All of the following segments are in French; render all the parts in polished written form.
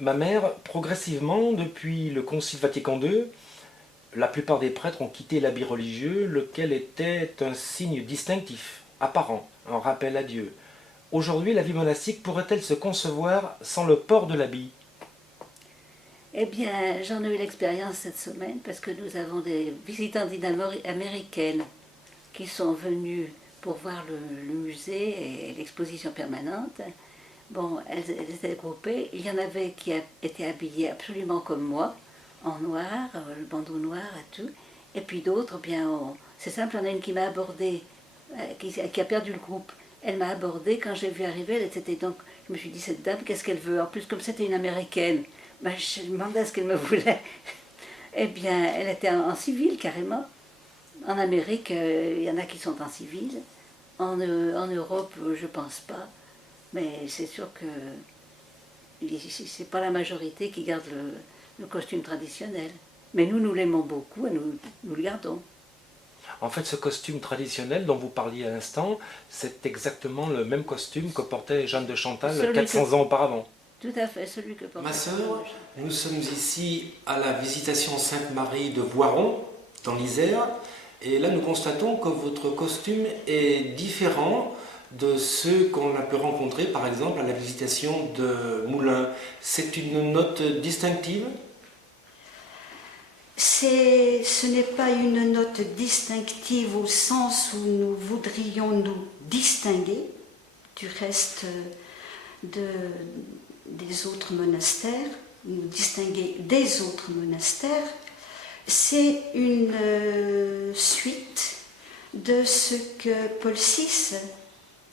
Ma mère, progressivement, depuis le Concile Vatican II, la plupart des prêtres ont quitté l'habit religieux, lequel était un signe distinctif, apparent, un rappel à Dieu. Aujourd'hui, la vie monastique pourrait-elle se concevoir sans le port de l'habit? Eh bien, j'en ai eu l'expérience cette semaine parce que nous avons des visitantes américaines qui sont venues pour voir le musée et l'exposition permanente. Bon, elles étaient groupées. Il y en avait qui étaient habillées absolument comme moi, en noir, le bandeau noir et tout. Et puis d'autres, bien, c'est simple, il y en a une qui m'a abordée, qui a perdu le groupe. Elle m'a abordée, quand j'ai vu arriver, elle était donc, je me suis dit, cette dame, qu'est-ce qu'elle veut? En plus, comme c'était une américaine, ben, je lui demandais ce qu'elle me voulait. Eh bien, elle était en civil carrément. En Amérique, il y en a qui sont en civil. En Europe, je pense pas. Mais c'est sûr que c'est pas la majorité qui garde le costume traditionnel. Mais nous l'aimons beaucoup et nous le gardons. En fait, ce costume traditionnel dont vous parliez à l'instant, c'est exactement le même costume que portait Jeanne de Chantal Celui 400 ans auparavant. Tout à fait, celui que porte. Ma sœur, nous sommes ici à la Visitation Sainte-Marie de Boiron, dans l'Isère, et là nous constatons que votre costume est différent de ceux qu'on a pu rencontrer par exemple à la Visitation de Moulins. C'est une note distinctive? Ce n'est pas une note distinctive au sens où nous voudrions nous distinguer du reste des autres monastères, nous distinguer des autres monastères. C'est une suite de ce que Paul VI,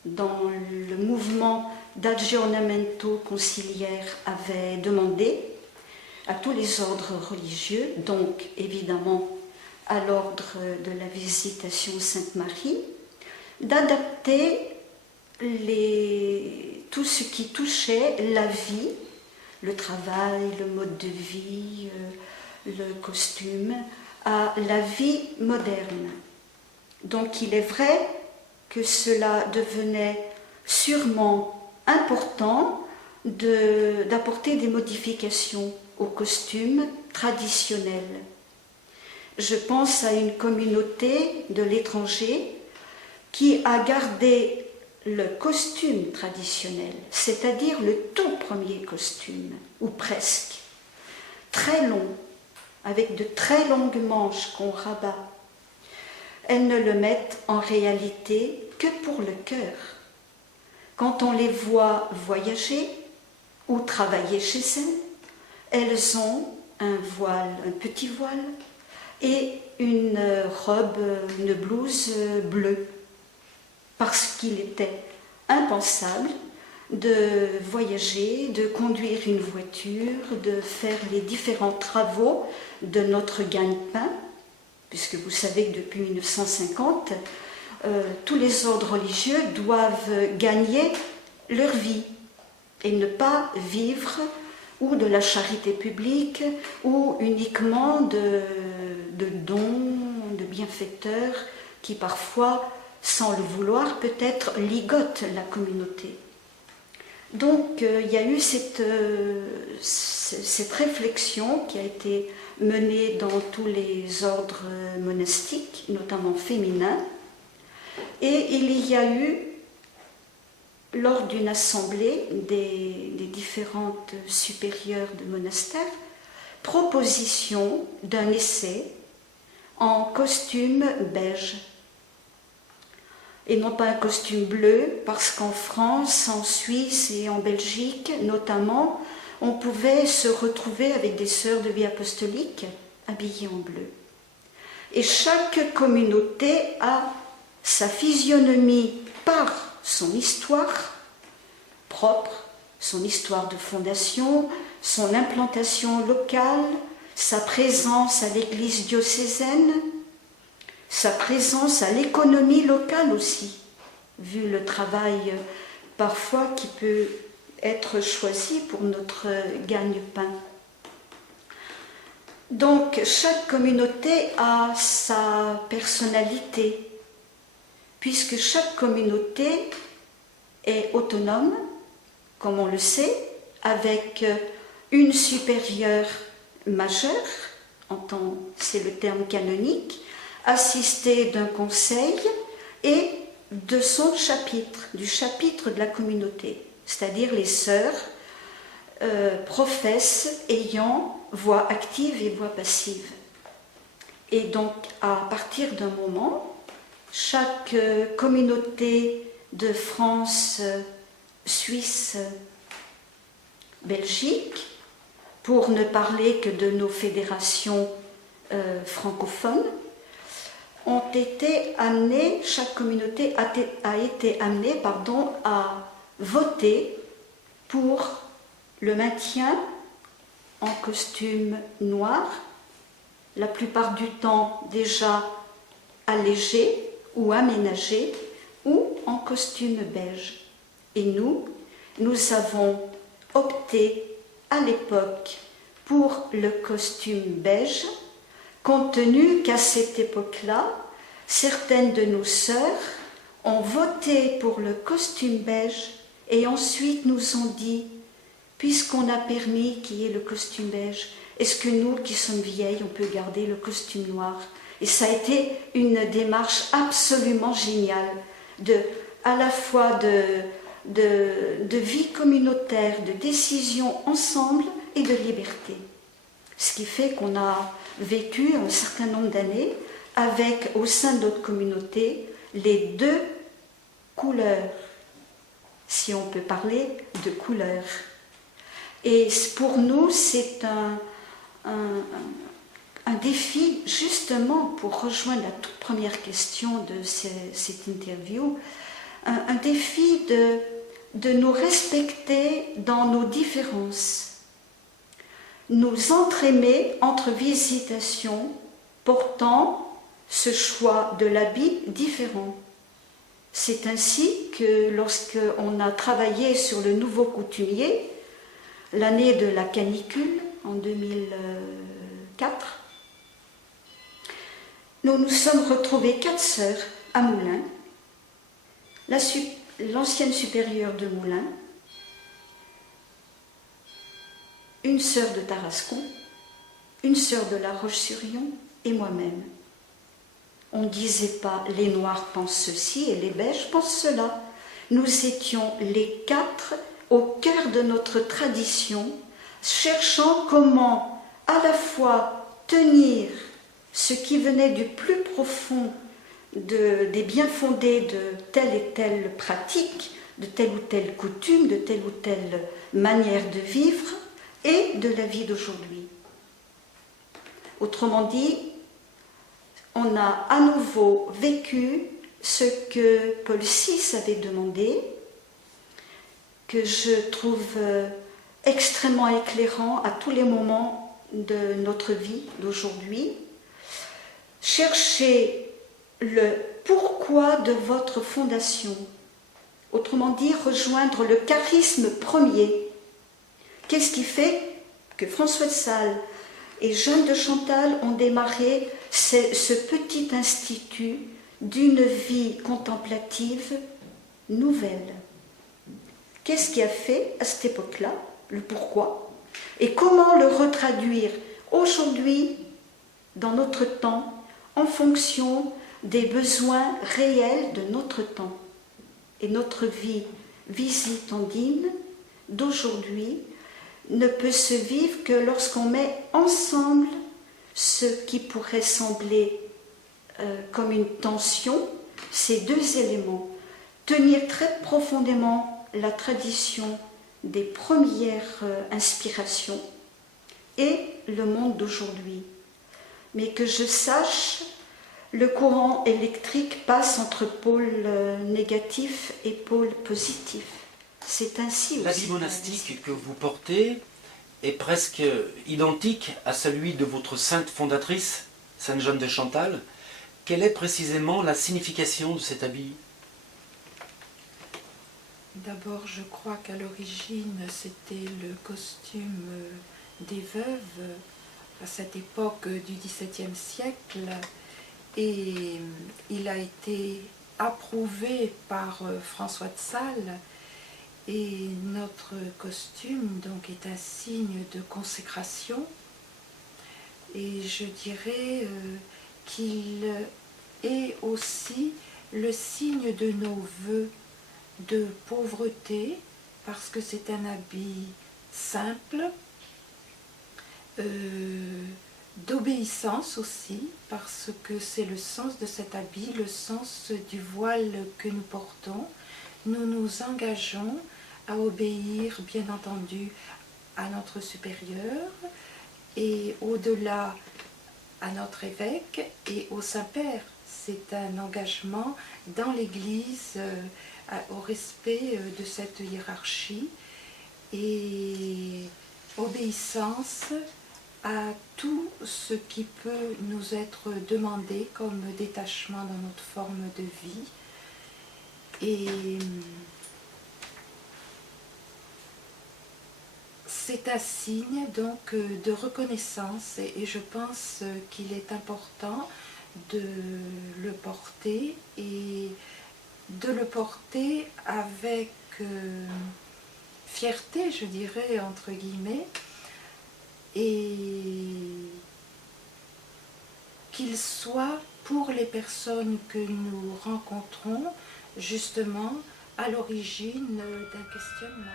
dans le mouvement d'aggiornamento conciliaire, avait demandé à tous les ordres religieux, donc évidemment à l'ordre de la Visitation Sainte-Marie, d'adapter tout ce qui touchait la vie, le travail, le mode de vie, le costume, à la vie moderne. Donc il est vrai que cela devenait sûrement important d'apporter des modifications au costume traditionnel. Je pense à une communauté de l'étranger qui a gardé le costume traditionnel, c'est-à-dire le tout premier costume, ou presque, très long, avec de très longues manches qu'on rabat. Elles ne le mettent en réalité que pour le cœur. Quand on les voit voyager ou travailler chez elles ont un voile, un petit voile, et une robe, une blouse bleue, parce qu'il était impensable de voyager, de conduire une voiture, de faire les différents travaux de notre gagne-pain, puisque vous savez que depuis 1950, tous les ordres religieux doivent gagner leur vie et ne pas vivre ou de la charité publique, ou uniquement de dons, de bienfaiteurs qui parfois, sans le vouloir, peut-être ligotent la communauté. Donc il y a eu cette réflexion qui a été menée dans tous les ordres monastiques, notamment féminins, et il y a eu, lors d'une assemblée des différentes supérieures de monastères, proposition d'un essai en costume beige. Et non pas un costume bleu, parce qu'en France, en Suisse et en Belgique notamment, on pouvait se retrouver avec des sœurs de vie apostolique habillées en bleu. Et chaque communauté a sa physionomie par son histoire propre, son histoire de fondation, son implantation locale, sa présence à l'église diocésaine, sa présence à l'économie locale aussi, vu le travail parfois qui peut être choisi pour notre gagne-pain. Donc chaque communauté a sa personnalité, puisque chaque communauté est autonome, comme on le sait, avec une supérieure majeure, c'est le terme canonique, assistée d'un conseil et de son chapitre, du chapitre de la communauté, c'est-à-dire les sœurs professes ayant voix active et voix passive. Et donc, à partir d'un moment, chaque communauté de France, Suisse, Belgique, pour ne parler que de nos fédérations francophones, ont été amenées, chaque communauté a été amenée à voter pour le maintien en costume noir, la plupart du temps déjà allégé ou aménagé, ou en costume beige. Et nous avons opté à l'époque pour le costume beige, compte tenu qu'à cette époque-là, certaines de nos sœurs ont voté pour le costume beige et ensuite nous ont dit, puisqu'on a permis qu'il y ait le costume beige, est-ce que nous qui sommes vieilles, on peut garder le costume noir? Et ça a été une démarche absolument géniale, à la fois de vie communautaire, de décision ensemble et de liberté. Ce qui fait qu'on a vécu un certain nombre d'années avec, au sein de notre communauté, les deux couleurs, si on peut parler de couleurs. Et pour nous, c'est un défi, justement, pour rejoindre la toute première question de cette interview, un défi de nous respecter dans nos différences, nous entraimer entre visitations portant ce choix de l'habit différent. C'est ainsi que lorsqu'on a travaillé sur le nouveau coutumier, l'année de la canicule, en 2004, nous nous sommes retrouvés 4 sœurs à Moulins, l'ancienne supérieure de Moulins, une sœur de Tarascon, une sœur de La Roche-sur-Yon et moi-même. On ne disait pas les Noirs pensent ceci et les Beiges pensent cela. Nous étions les 4 au cœur de notre tradition, cherchant comment à la fois tenir ce qui venait du plus profond des bien-fondés de telle et telle pratique, de telle ou telle coutume, de telle ou telle manière de vivre, et de la vie d'aujourd'hui. Autrement dit, on a à nouveau vécu ce que Paul VI avait demandé, que je trouve extrêmement éclairant à tous les moments de notre vie d'aujourd'hui. Cherchez le pourquoi de votre fondation. Autrement dit, rejoindre le charisme premier. Qu'est-ce qui fait que François de Sales et Jeanne de Chantal ont démarré ce petit institut d'une vie contemplative nouvelle? Qu'est-ce qui a fait à cette époque-là, le pourquoi, et comment le retraduire aujourd'hui, dans notre temps, en fonction des besoins réels de notre temps. Et notre vie visitandine d'aujourd'hui ne peut se vivre que lorsqu'on met ensemble ce qui pourrait sembler comme une tension, ces deux éléments. Tenir très profondément la tradition des premières inspirations et le monde d'aujourd'hui. Mais que je sache, le courant électrique passe entre pôle négatif et pôle positif. C'est ainsi aussi. L'habit monastique que vous portez est presque identique à celui de votre sainte fondatrice, Sainte Jeanne de Chantal. Quelle est précisément la signification de cet habit? D'abord, je crois qu'à l'origine, c'était le costume des veuves à cette époque du XVIIe siècle, et il a été approuvé par François de Sales, Et notre costume donc est un signe de consécration. Et je dirais qu'il est aussi le signe de nos vœux de pauvreté, parce que c'est un habit simple, d'obéissance aussi, parce que c'est le sens de cet habit, le sens du voile que nous portons. Nous nous engageons à obéir, bien entendu, à notre supérieur et au-delà à notre évêque et au Saint-Père. C'est un engagement dans l'Église au respect de cette hiérarchie et obéissance à tout ce qui peut nous être demandé comme détachement dans notre forme de vie. Et c'est un signe donc de reconnaissance et je pense qu'il est important de le porter et de le porter avec fierté, je dirais, entre guillemets, et qu'il soit pour les personnes que nous rencontrons justement à l'origine d'un questionnement.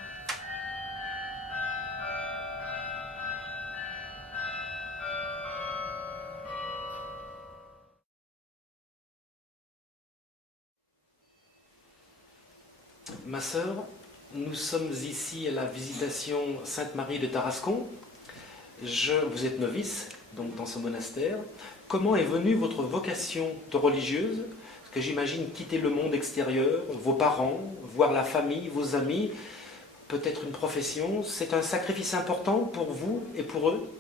Ma sœur, nous sommes ici à la Visitation Sainte-Marie de Tarascon. Vous êtes novice, donc dans ce monastère. Comment est venue votre vocation de religieuse? Parce que j'imagine quitter le monde extérieur, vos parents, voir la famille, vos amis, peut-être une profession. C'est un sacrifice important pour vous et pour eux?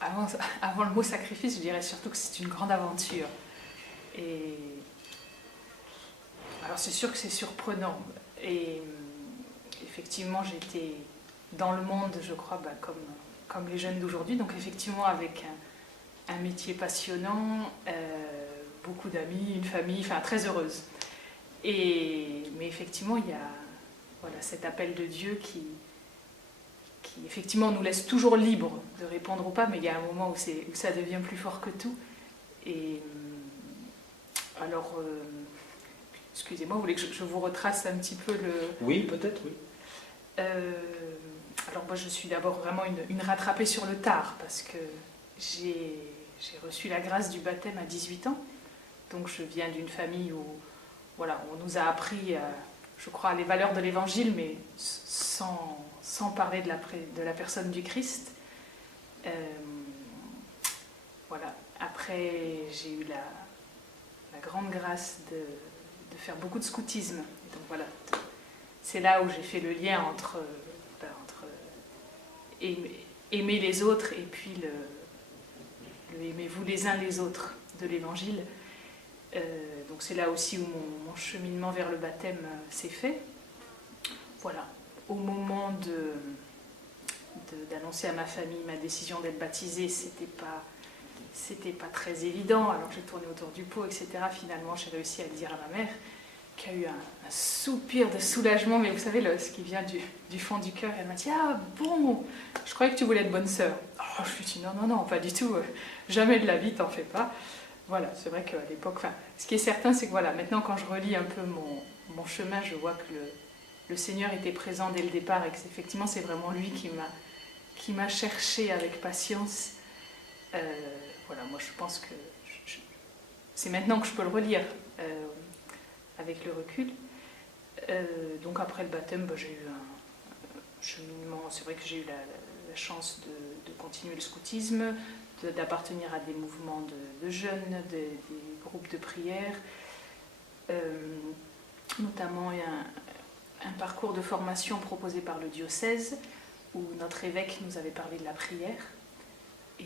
Avant le mot sacrifice, je dirais surtout que c'est une grande aventure. Et alors c'est sûr que c'est surprenant. Et effectivement, j'étais dans le monde, je crois, comme les jeunes d'aujourd'hui. Donc effectivement, avec un métier passionnant, beaucoup d'amis, une famille, enfin très heureuse. Mais effectivement, il y a cet appel de Dieu qui effectivement nous laisse toujours libres de répondre ou pas, mais il y a un moment où ça devient plus fort que tout. Et alors, excusez-moi, vous voulez que je vous retrace un petit peu le... Oui, peut-être, oui. Alors moi, je suis d'abord vraiment une rattrapée sur le tard, parce que j'ai reçu la grâce du baptême à 18 ans. Donc je viens d'une famille où on nous a appris, je crois, les valeurs de l'Évangile, mais sans parler de la personne du Christ. Après, j'ai eu la grande grâce de faire beaucoup de scoutisme. Et donc voilà, c'est là où j'ai fait le lien entre aimer les autres et puis le aimez-vous les uns les autres de l'Évangile. Donc c'est là aussi où mon cheminement vers le baptême s'est fait. Voilà, au moment d'annoncer à ma famille ma décision d'être baptisée, c'était pas très évident. Alors j'ai tourné autour du pot, etc. Finalement, j'ai réussi à le dire à ma mère, qui a eu un soupir de soulagement, mais vous savez, ce qui vient du fond du cœur. Elle m'a dit « Ah bon, je croyais que tu voulais être bonne sœur. » Oh, je lui ai dit « Non, pas du tout, jamais de la vie, t'en fais pas. » Voilà, c'est vrai qu'à l'époque, ce qui est certain, c'est que maintenant, quand je relis un peu mon chemin, je vois que le Seigneur était présent dès le départ et que effectivement, c'est vraiment lui qui m'a cherché avec patience. Moi, je pense que c'est maintenant que je peux le relire avec le recul. Donc après le baptême, j'ai eu un cheminement. C'est vrai que j'ai eu la chance de continuer le scoutisme, d'appartenir à des mouvements de jeunes, des groupes de prière, notamment un parcours de formation proposé par le diocèse où notre évêque nous avait parlé de la prière. Et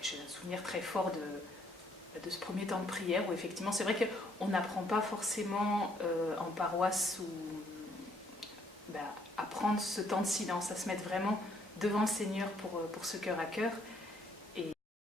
j'ai un souvenir très fort de ce premier temps de prière où effectivement c'est vrai qu'on n'apprend pas forcément en paroisse à prendre ce temps de silence, à se mettre vraiment devant le Seigneur pour ce cœur à cœur.